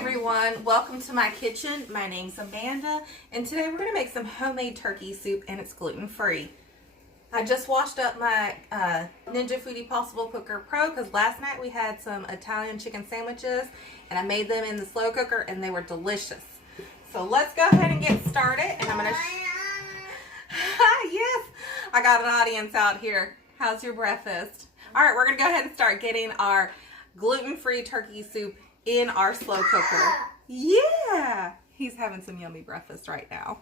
everyone, welcome to my kitchen. My name's Amanda, and today we're going to make some homemade turkey soup, and it's gluten-free. I just washed up my Ninja Foodi Possible Cooker Pro because last night we had some Italian chicken sandwiches, and I made them in the slow cooker, and they were delicious. So let's go ahead and get started, and I'm going to... Yes, I got an audience out here. How's your breakfast? All right, we're going to go ahead and start getting our gluten-free turkey soup in our slow cooker. Yeah, he's having some yummy breakfast right now.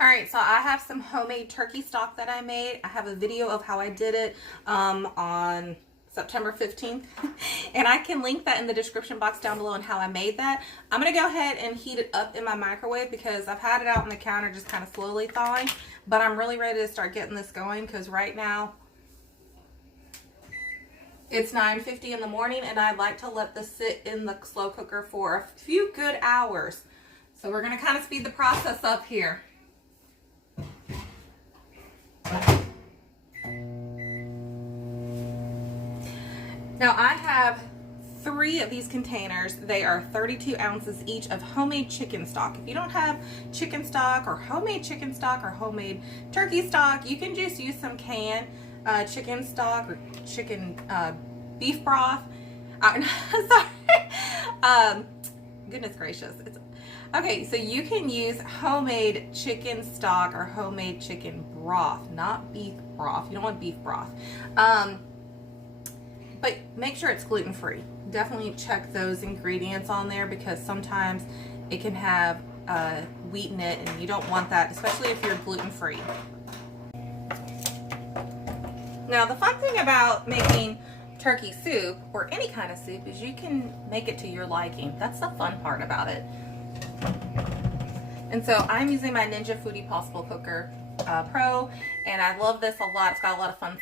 All right, so I have some homemade turkey stock that I made. I have a video of how I did it on September 15th, and I can link that in the description box down below on how I made that. I'm gonna go ahead and heat it up in my microwave because I've had it out on the counter just kind of slowly thawing, but I'm really ready to start getting this going because right now it's 9:50 in the morning and I'd like to let this sit in the slow cooker for a few good hours. So we're gonna kind of speed the process up here. Now I have 3 of these containers. They are 32 ounces each of homemade chicken stock. If you don't have chicken stock or homemade chicken stock or homemade turkey stock, you can just use some canned chicken stock or chicken beef broth. Sorry. Goodness gracious. Okay, so you can use homemade chicken stock or homemade chicken broth, not beef broth. You don't want beef broth. But make sure it's gluten-free. Definitely check those ingredients on there because sometimes it can have wheat in it and you don't want that, especially if you're gluten-free. Now, the fun thing about making turkey soup or any kind of soup is you can make it to your liking. That's the fun part about it. And so I'm using my Ninja Foodi Possible Cooker Pro, and I love this a lot. It's got a lot of fun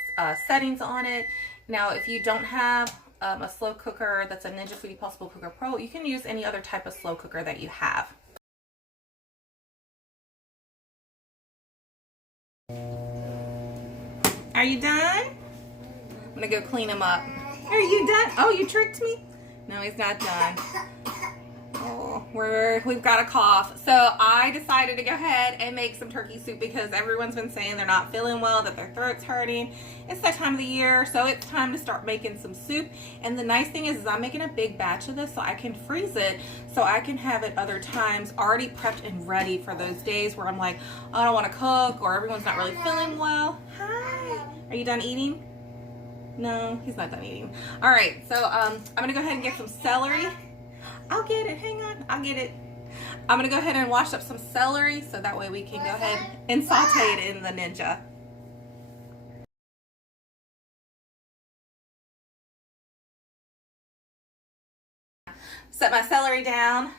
settings on it. Now, if you don't have a slow cooker that's a Ninja Foodi Possible Cooker Pro, you can use any other type of slow cooker that you have. Are you done? I'm gonna go clean him up. Are you done? Oh, you tricked me? No, he's not done. Oh, we've got a cough. So I decided to go ahead and make some turkey soup because everyone's been saying they're not feeling well, that their throat's hurting. It's that time of the year, so it's time to start making some soup. And the nice thing is I'm making a big batch of this so I can freeze it so I can have it other times already prepped and ready for those days where I'm like, I don't want to cook or everyone's not really feeling well. Hi. Are you done eating? No, he's not done eating. All right, so I'm gonna go ahead and get some celery. I'll get it, hang on, I'll get it. I'm gonna go ahead and wash up some celery so that way we can go ahead and saute it in the Ninja. Set my celery down.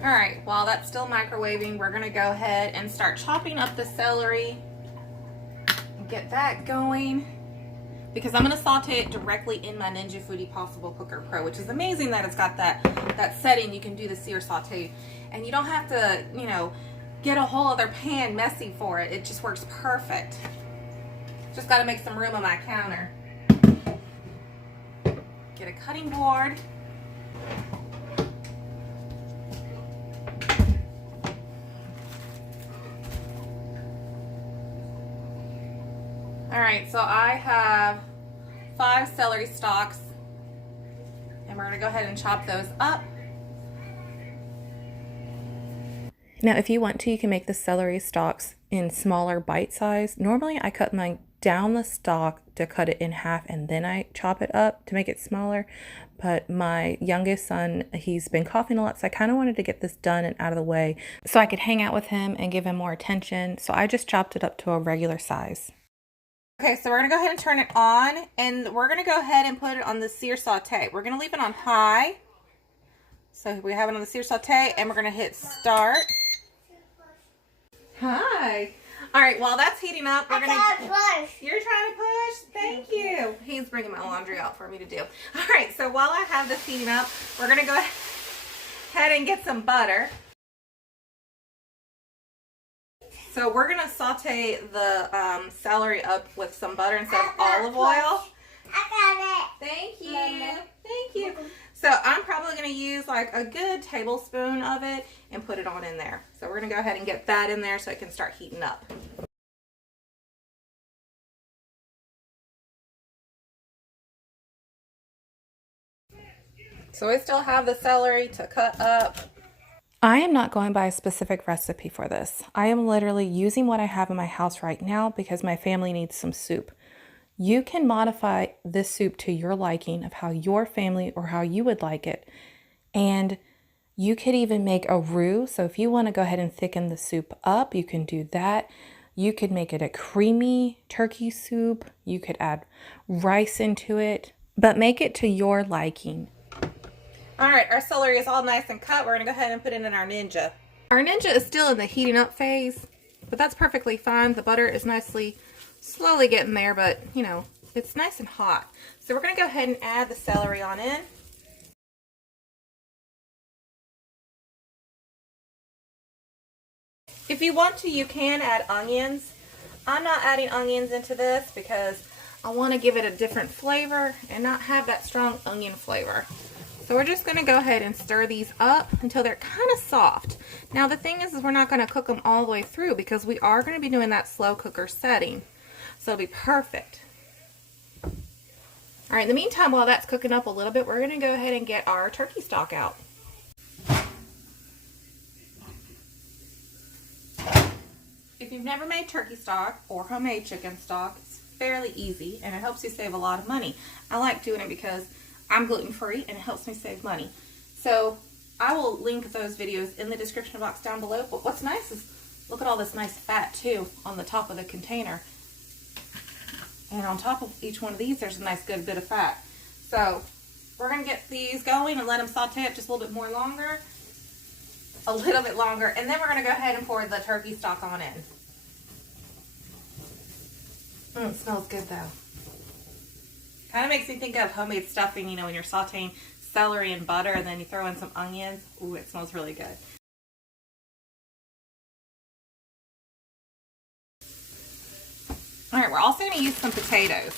All right, while that's still microwaving, we're gonna go ahead and start chopping up the celery and get that going because I'm gonna saute it directly in my Ninja Foodi Possible Cooker Pro, which is amazing that it's got that setting. You can do the sear saute and you don't have to, you know, get a whole other pan messy for it. It just works perfect. Just gotta make some room on my counter. Get a cutting board. All right, so I have 5 celery stalks, and we're gonna go ahead and chop those up. Now, if you want to, you can make the celery stalks in smaller bite size. Normally, I cut mine down the stalk to cut it in half, and then I chop it up to make it smaller. But my youngest son, he's been coughing a lot, so I kind of wanted to get this done and out of the way so I could hang out with him and give him more attention. So I just chopped it up to a regular size. Okay, so we're gonna go ahead and turn it on, and we're gonna go ahead and put it on the sear saute. We're gonna leave it on high. So we have it on the sear saute, and we're gonna hit start. Hi. All right, while that's heating up, we're going to push. You're trying to push? Thank you. He's bringing my laundry out for me to do. All right, so while I have this heating up, we're going to go ahead and get some butter. So we're going to saute the celery up with some butter instead of olive oil. I got it. Thank you. Mama. Thank you. So I'm probably going to use like a good tablespoon of it and put it on in there. So we're going to go ahead and get that in there so it can start heating up. So I still have the celery to cut up. I am not going by a specific recipe for this. I am literally using what I have in my house right now because my family needs some soup. You can modify this soup to your liking of how your family or how you would like it. And you could even make a roux. So if you want to go ahead and thicken the soup up, you can do that. You could make it a creamy turkey soup. You could add rice into it, but make it to your liking. All right, our celery is all nice and cut. We're going to go ahead and put it in our Ninja. Our Ninja is still in the heating up phase, but that's perfectly fine. The butter is slowly getting there, but you know, it's nice and hot. So we're going to go ahead and add the celery on in. If you want to, you can add onions. I'm not adding onions into this because I want to give it a different flavor and not have that strong onion flavor. So we're just going to go ahead and stir these up until they're kind of soft. Now the thing is we're not going to cook them all the way through because we are going to be doing that slow cooker setting. So it'll be perfect. All right, in the meantime, while that's cooking up a little bit, we're going to go ahead and get our turkey stock out. If you've never made turkey stock or homemade chicken stock, it's fairly easy and it helps you save a lot of money. I like doing it because I'm gluten-free and it helps me save money. So I will link those videos in the description box down below. But what's nice is look at all this nice fat too on the top of the container. And on top of each one of these, there's a nice good bit of fat. So we're going to get these going and let them saute up just a little bit more longer. A little bit longer. And then we're going to go ahead and pour the turkey stock on in. It smells good though. Kind of makes me think of homemade stuffing, you know, when you're sauteing celery and butter and then you throw in some onions. Ooh, it smells really good. All right, we're also going to use some potatoes.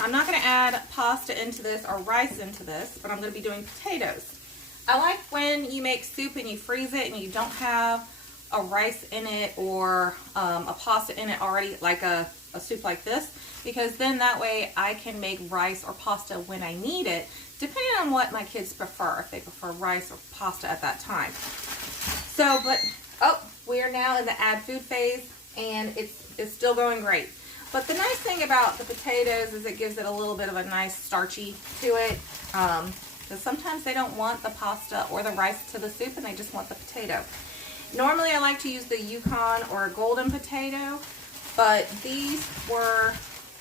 I'm not going to add pasta into this or rice into this, but I'm going to be doing potatoes. I like when you make soup and you freeze it and you don't have a rice in it or a pasta in it already, like a soup like this, because then that way I can make rice or pasta when I need it, depending on what my kids prefer, if they prefer rice or pasta at that time. So, we are now in the add food phase and it's still going great. But the nice thing about the potatoes is it gives it a little bit of a nice starchy to it. Because sometimes they don't want the pasta or the rice to the soup and they just want the potato. Normally I like to use the Yukon or a golden potato, but these were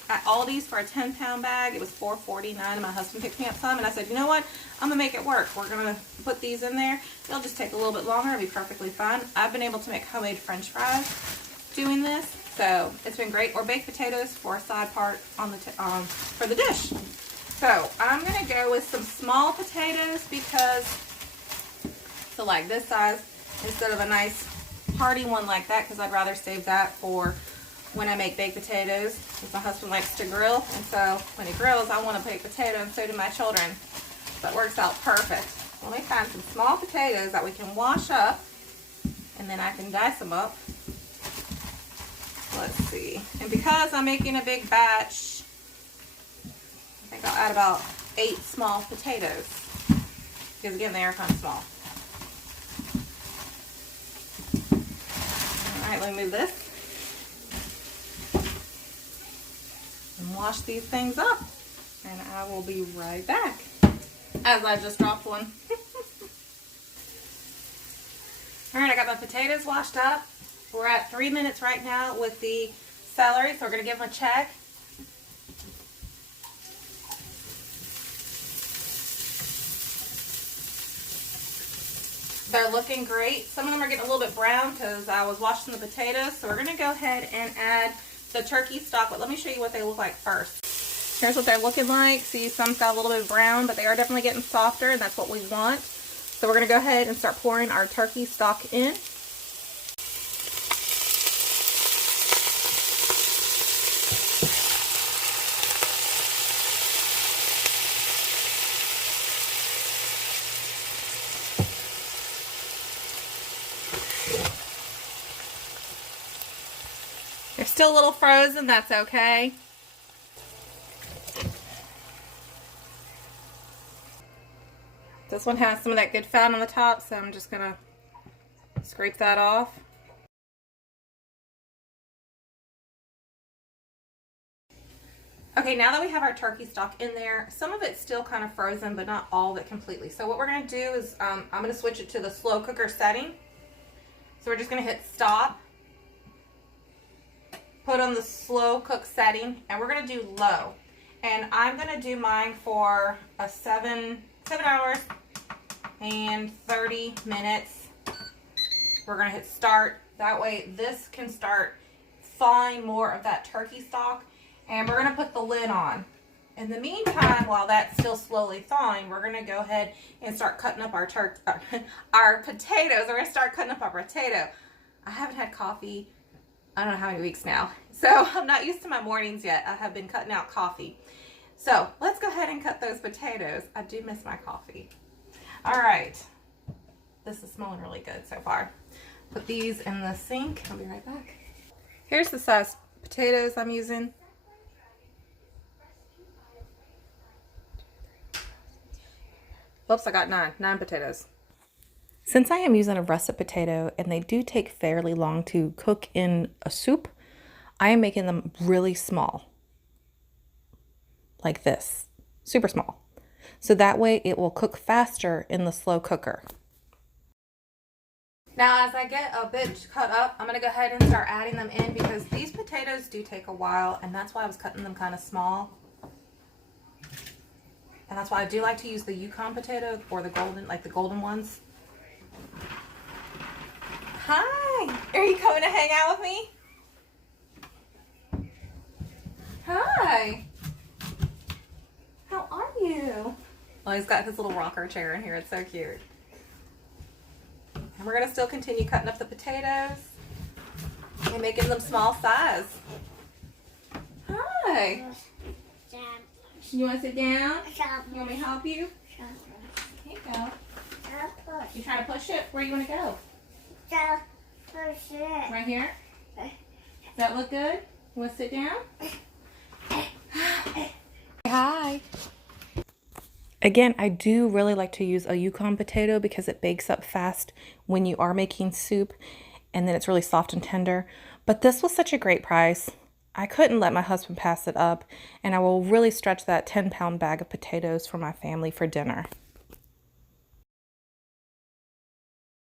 at Aldi's for a 10-pound bag. It was $4.49 and my husband picked me up some and I said, you know what, I'm going to make it work. We're going to put these in there. They'll just take a little bit longer. It'll be perfectly fine. I've been able to make homemade french fries doing this, so it's been great. Or baked potatoes for a side part on the for the dish. So I'm going to go with some small potatoes because, so like this size instead of a nice hearty one like that, because I'd rather save that for when I make baked potatoes, because my husband likes to grill, and so when he grills I want a baked potato and so do my children. So it works out perfect. Let me find some small potatoes that we can wash up and then I can dice them up. Let's see. And because I'm making a big batch, I think I'll add about 8 small potatoes. Because again, they are kind of small. Alright, let me move this. And wash these things up. And I will be right back. As I just dropped one. Alright, I got my potatoes washed up. We're at 3 minutes right now with the celery, so we're going to give them a check. They're looking great. Some of them are getting a little bit brown because I was washing the potatoes. So we're going to go ahead and add the turkey stock. But let me show you what they look like first. Here's what they're looking like. See, some's got a little bit of brown, but they are definitely getting softer, and that's what we want. So we're going to go ahead and start pouring our turkey stock in. They're still a little frozen, that's okay. This one has some of that good fat on the top, so I'm just gonna scrape that off. Okay, now that we have our turkey stock in there, some of it's still kind of frozen, but not all of it completely. So what we're gonna do is, I'm gonna switch it to the slow cooker setting. So we're just gonna hit stop, put on the slow cook setting, and we're gonna do low. And I'm gonna do mine for a 7 hours and 30 minutes. We're gonna hit start. That way this can start thawing more of that turkey stock. And we're gonna put the lid on. In the meantime, while that's still slowly thawing, we're gonna go ahead and start cutting up our potatoes. We're gonna start cutting up our potato. I haven't had coffee, I don't know how many weeks now. So I'm not used to my mornings yet. I have been cutting out coffee. So let's go ahead and cut those potatoes. I do miss my coffee. All right, this is smelling really good so far. Put these in the sink. I'll be right back. Here's the size potatoes I'm using. Oops, I got 9 potatoes. Since I am using a russet potato and they do take fairly long to cook in a soup, I am making them really small. Like this, super small. So that way it will cook faster in the slow cooker. Now as I get a bit cut up, I'm gonna go ahead and start adding them in because these potatoes do take a while, and that's why I was cutting them kind of small. And that's why I do like to use the Yukon potato or the golden, like the golden ones. Hi, are you coming to hang out with me? Hi. How are you? Oh, he's got his little rocker chair in here. It's so cute. And we're going to still continue cutting up the potatoes and making them small size. Hi. You want to sit down? You want me to help you? Here you go. You trying to push it? Where you want to go? Right here? Does that look good? You want to sit down? Hi. Again, I do really like to use a Yukon potato because it bakes up fast when you are making soup, and then it's really soft and tender. But this was such a great price. I couldn't let my husband pass it up, and I will really stretch that 10-pound bag of potatoes for my family for dinner.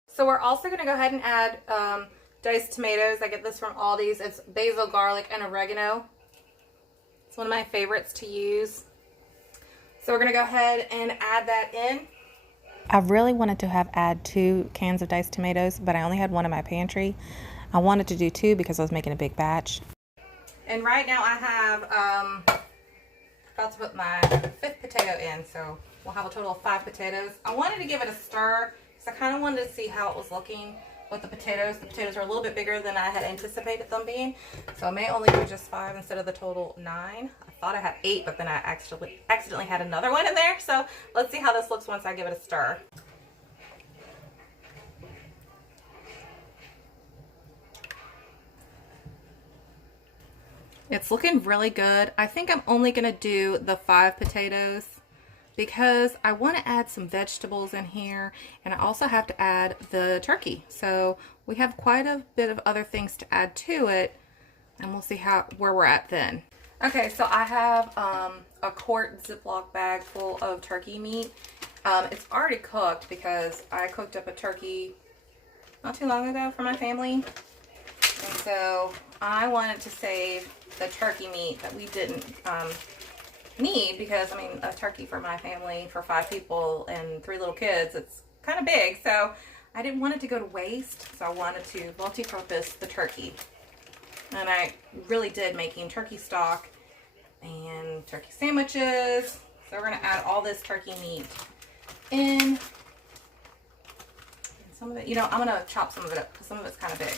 So we're also going to go ahead and add diced tomatoes. I get this from Aldi's. It's basil, garlic, and oregano. It's one of my favorites to use. So we're going to go ahead and add that in. I really wanted to add 2 cans of diced tomatoes, but I only had 1 in my pantry. I wanted to do 2 because I was making a big batch. And right now I have about to put my 5th potato in, so we'll have a total of 5 potatoes. I wanted to give it a stir because I kind of wanted to see how it was looking with the potatoes. The potatoes are a little bit bigger than I had anticipated them being, so I may only do just 5 instead of the total 9. I thought I had 8, but then I accidentally had another one in there. So let's see how this looks once I give it a stir. It's looking really good. I think I'm only going to do the 5 potatoes because I want to add some vegetables in here, and I also have to add the turkey. So we have quite a bit of other things to add to it, and we'll see where we're at then. Okay, so I have a quart Ziploc bag full of turkey meat. It's already cooked because I cooked up a turkey not too long ago for my family. And so I wanted to save the turkey meat that we didn't need because, I mean, a turkey for my family for 5 people and 3 little kids, it's kind of big. So I didn't want it to go to waste, so I wanted to multi-purpose the turkey. And I really did making turkey stock and turkey sandwiches. So we're gonna add all this turkey meat in. And some of it, you know, I'm gonna chop some of it up because some of it's kind of big.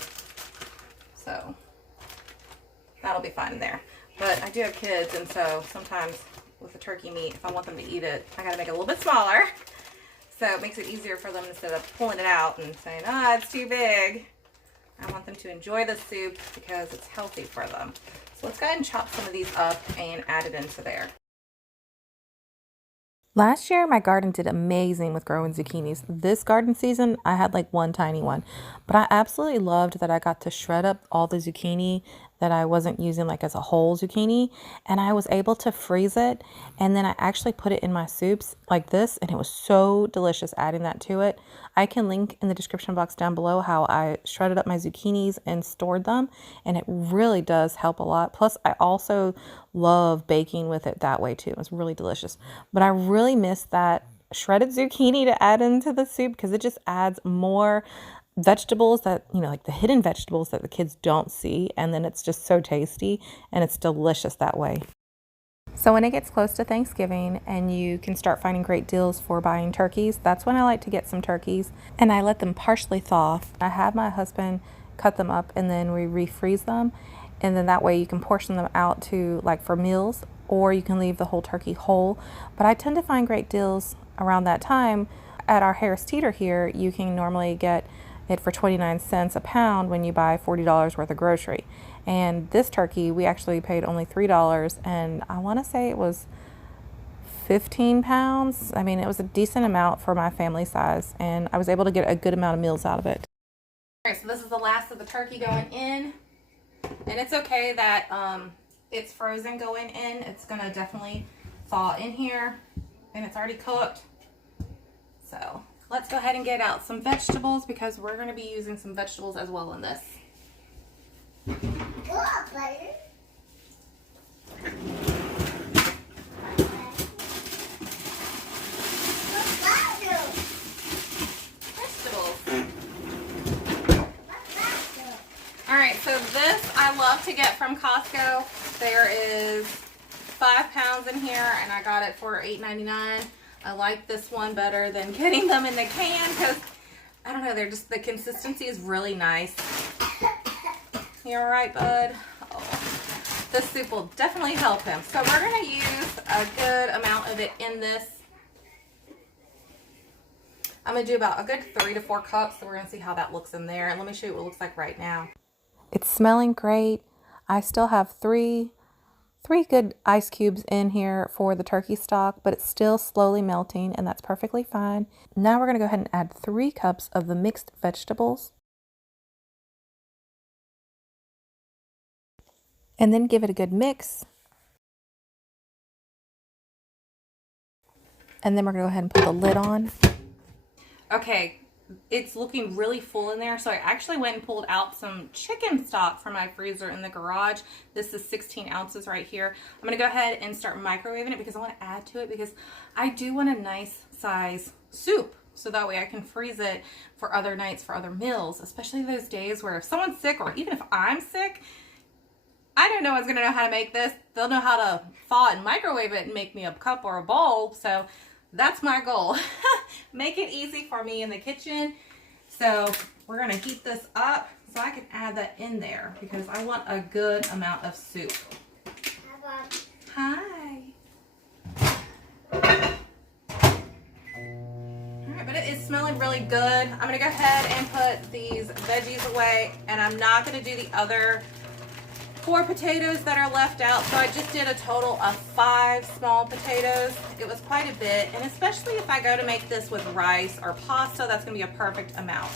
So that'll be fine in there. But I do have kids, and so sometimes with the turkey meat, if I want them to eat it, I gotta make it a little bit smaller. So it makes it easier for them instead of pulling it out and saying, oh, it's too big. I want them to enjoy the soup because it's healthy for them. So let's go ahead and chop some of these up and add it into there. Last year, my garden did amazing with growing zucchinis. This garden season, I had like one tiny one, but I absolutely loved that I got to shred up all the zucchini that I wasn't using like as a whole zucchini, and I was able to freeze it, and then I actually put it in my soups like this, and it was so delicious adding that to it. I can link in the description box down below how I shredded up my zucchinis and stored them, and it really does help a lot. Plus, I also love baking with it that way too. It was really delicious, but I really miss that shredded zucchini to add into the soup because it just adds more vegetables that, you know, like the hidden vegetables that the kids don't see, and then it's just so tasty and it's delicious that way. So when it gets close to Thanksgiving and you can start finding great deals for buying turkeys, that's when I like to get some turkeys, and I let them partially thaw. I have my husband cut them up and then we refreeze them, and then that way you can portion them out to like for meals, or you can leave the whole turkey whole. But I tend to find great deals around that time. At our Harris Teeter here, you can normally get it for 29 cents a pound when you buy $40 worth of grocery. And this turkey, we actually paid only $3, and I want to say it was 15 pounds. I mean, it was a decent amount for my family size, and I was able to get a good amount of meals out of it. All right, so this is the last of the turkey going in, and it's okay that it's frozen going in. It's gonna definitely thaw in here, and it's already cooked. So let's go ahead and get out some vegetables because we're going to be using some vegetables as well in this. Vegetables. Alright, so this I love to get from Costco. There is 5 pounds in here, and I got it for $8.99. I like this one better than getting them in the can because, I don't know, they're just, the consistency is really nice. You all right, bud? Oh, this soup will definitely help him. So we're going to use a good amount of it in this. I'm going to do about a good 3 to 4 cups, so we're going to see how that looks in there. And let me show you what it looks like right now. It's smelling great. I still have three good ice cubes in here for the turkey stock, but it's still slowly melting, and that's perfectly fine. Now we're going to go ahead and add 3 cups of the mixed vegetables, and then give it a good mix. And then we're going to go ahead and put the lid on. Okay, it's looking really full in there, so I actually went and pulled out some chicken stock from my freezer in the garage. This is 16 ounces right here. I'm going to go ahead and start microwaving it because I want to add to it, because I do want a nice size soup, so that way I can freeze it for other nights, for other meals, especially those days where if someone's sick, or even if I'm sick, I don't know who's going to know how to make this. They'll know how to thaw and microwave it and make me a cup or a bowl. So that's my goal. Make it easy for me in the kitchen. So we're going to heat this up so I can add that in there because I want a good amount of soup. Hi. Alright, but it is smelling really good. I'm going to go ahead and put these veggies away, and I'm not going to do the other 4 potatoes that are left out. So I just did a total of 5 small potatoes. It was quite a bit, and especially if I go to make this with rice or pasta, that's going to be a perfect amount.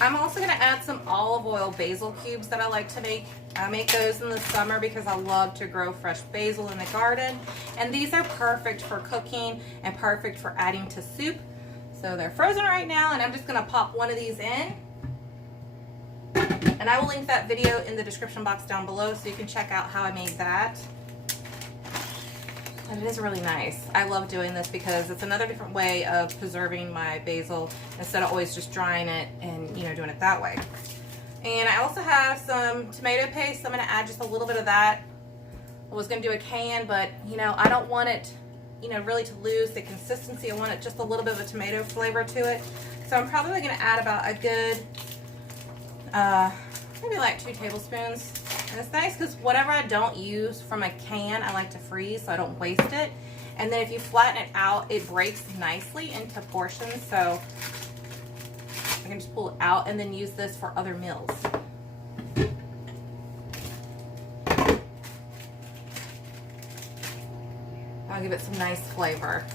I'm also going to add some olive oil basil cubes that I like to make. I make those in the summer because I love to grow fresh basil in the garden. And these are perfect for cooking and perfect for adding to soup. So they're frozen right now, and I'm just going to pop one of these in. And I will link that video in the description box down below so you can check out how I made that. And it is really nice. I love doing this because it's another different way of preserving my basil instead of always just drying it and, you know, doing it that way. And I also have some tomato paste. I'm going to add just a little bit of that. I was going to do a can, but, you know, I don't want it, you know, really to lose the consistency. I want it just a little bit of a tomato flavor to it. So I'm probably going to add about a good, maybe like 2 tablespoons. And it's nice because whatever I don't use from a can, I like to freeze so I don't waste it. And then if you flatten it out, it breaks nicely into portions. So I can just pull it out and then use this for other meals. I'll give it some nice flavor.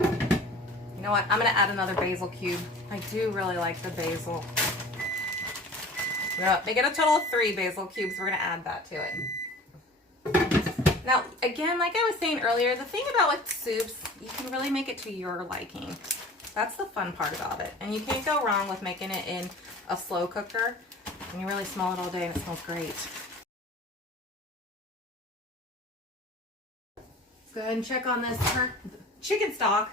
You know what? I'm going to add another basil cube. I do really like the basil. We're going to make it a total of 3 basil cubes. We're going to add that to it. Now, again, like I was saying earlier, the thing about with soups, you can really make it to your liking. That's the fun part about it. And you can't go wrong with making it in a slow cooker. And you really smell it all day and it smells great. Let's go ahead and check on this chicken stock.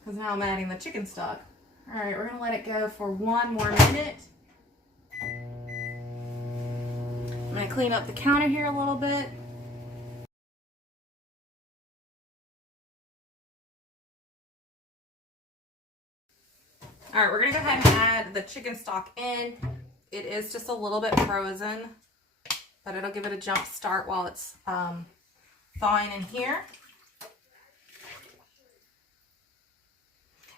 Because now I'm adding the chicken stock. All right, we're going to let it go for 1 more minute. I'm going to clean up the counter here a little bit. All right, we're going to go ahead and add the chicken stock in. It is just a little bit frozen, but it'll give it a jump start while it's thawing in here. It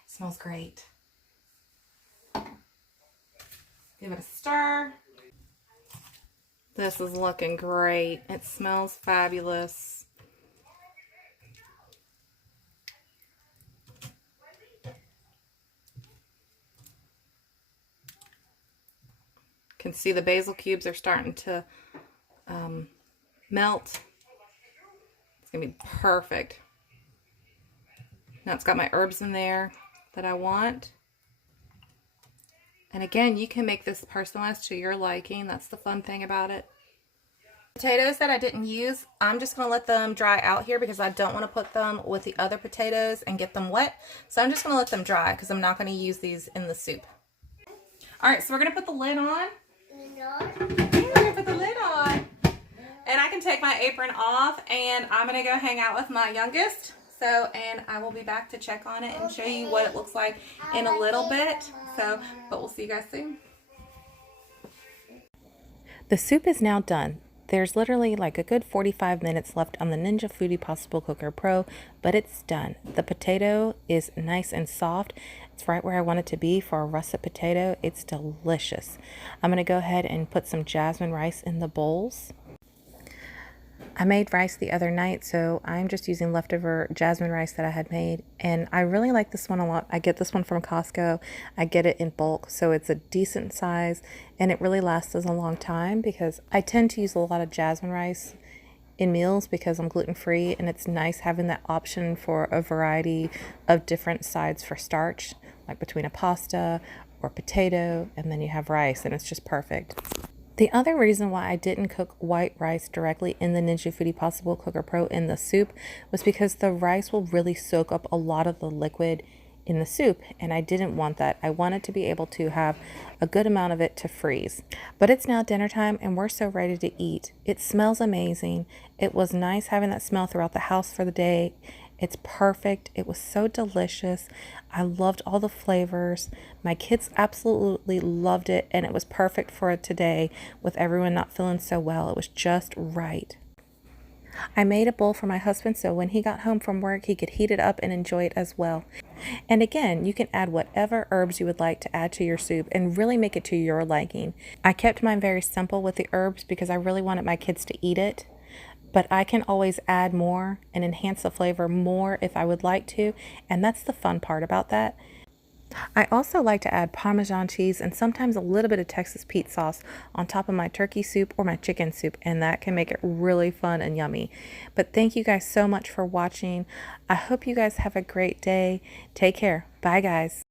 smells great. Give it a stir. This is looking great. It smells fabulous. You can see the basil cubes are starting to melt. It's gonna be perfect. Now it's got my herbs in there that I want. And again, you can make this personalized to your liking. That's the fun thing about it. Potatoes that I didn't use, I'm just going to let them dry out here because I don't want to put them with the other potatoes and get them wet. So I'm just going to let them dry because I'm not going to use these in the soup. Alright, so we're going to put the lid on. We're going to put the lid on. And I can take my apron off and I'm going to go hang out with my youngest. And I will be back to check on it and show you what it looks like in a little bit. But we'll see you guys soon. The soup is now done. There's literally like a good 45 minutes left on the Ninja Foodi Possible Cooker Pro, but it's done. The potato is nice and soft. It's right where I want it to be for a russet potato. It's delicious. I'm going to go ahead and put some jasmine rice in the bowls. I made rice the other night, so I'm just using leftover jasmine rice that I had made, and I really like this one a lot. I get this one from Costco. I get it in bulk, so it's a decent size, and it really lasts us a long time because I tend to use a lot of jasmine rice in meals because I'm gluten-free, and it's nice having that option for a variety of different sides for starch, like between a pasta or potato, and then you have rice, and it's just perfect. The other reason why I didn't cook white rice directly in the Ninja Foodi Possible Cooker Pro in the soup was because the rice will really soak up a lot of the liquid in the soup, and I didn't want that. I wanted to be able to have a good amount of it to freeze. But it's now dinner time and we're so ready to eat. It smells amazing. It was nice having that smell throughout the house for the day. It's perfect. It was so delicious. I loved all the flavors. My kids absolutely loved it, and it was perfect for today with everyone not feeling so well. It was just right. I made a bowl for my husband so when he got home from work, he could heat it up and enjoy it as well. And again, you can add whatever herbs you would like to add to your soup and really make it to your liking. I kept mine very simple with the herbs because I really wanted my kids to eat it. But I can always add more and enhance the flavor more if I would like to, and that's the fun part about that. I also like to add Parmesan cheese and sometimes a little bit of Texas Pete sauce on top of my turkey soup or my chicken soup, and that can make it really fun and yummy. But thank you guys so much for watching. I hope you guys have a great day. Take care. Bye, guys.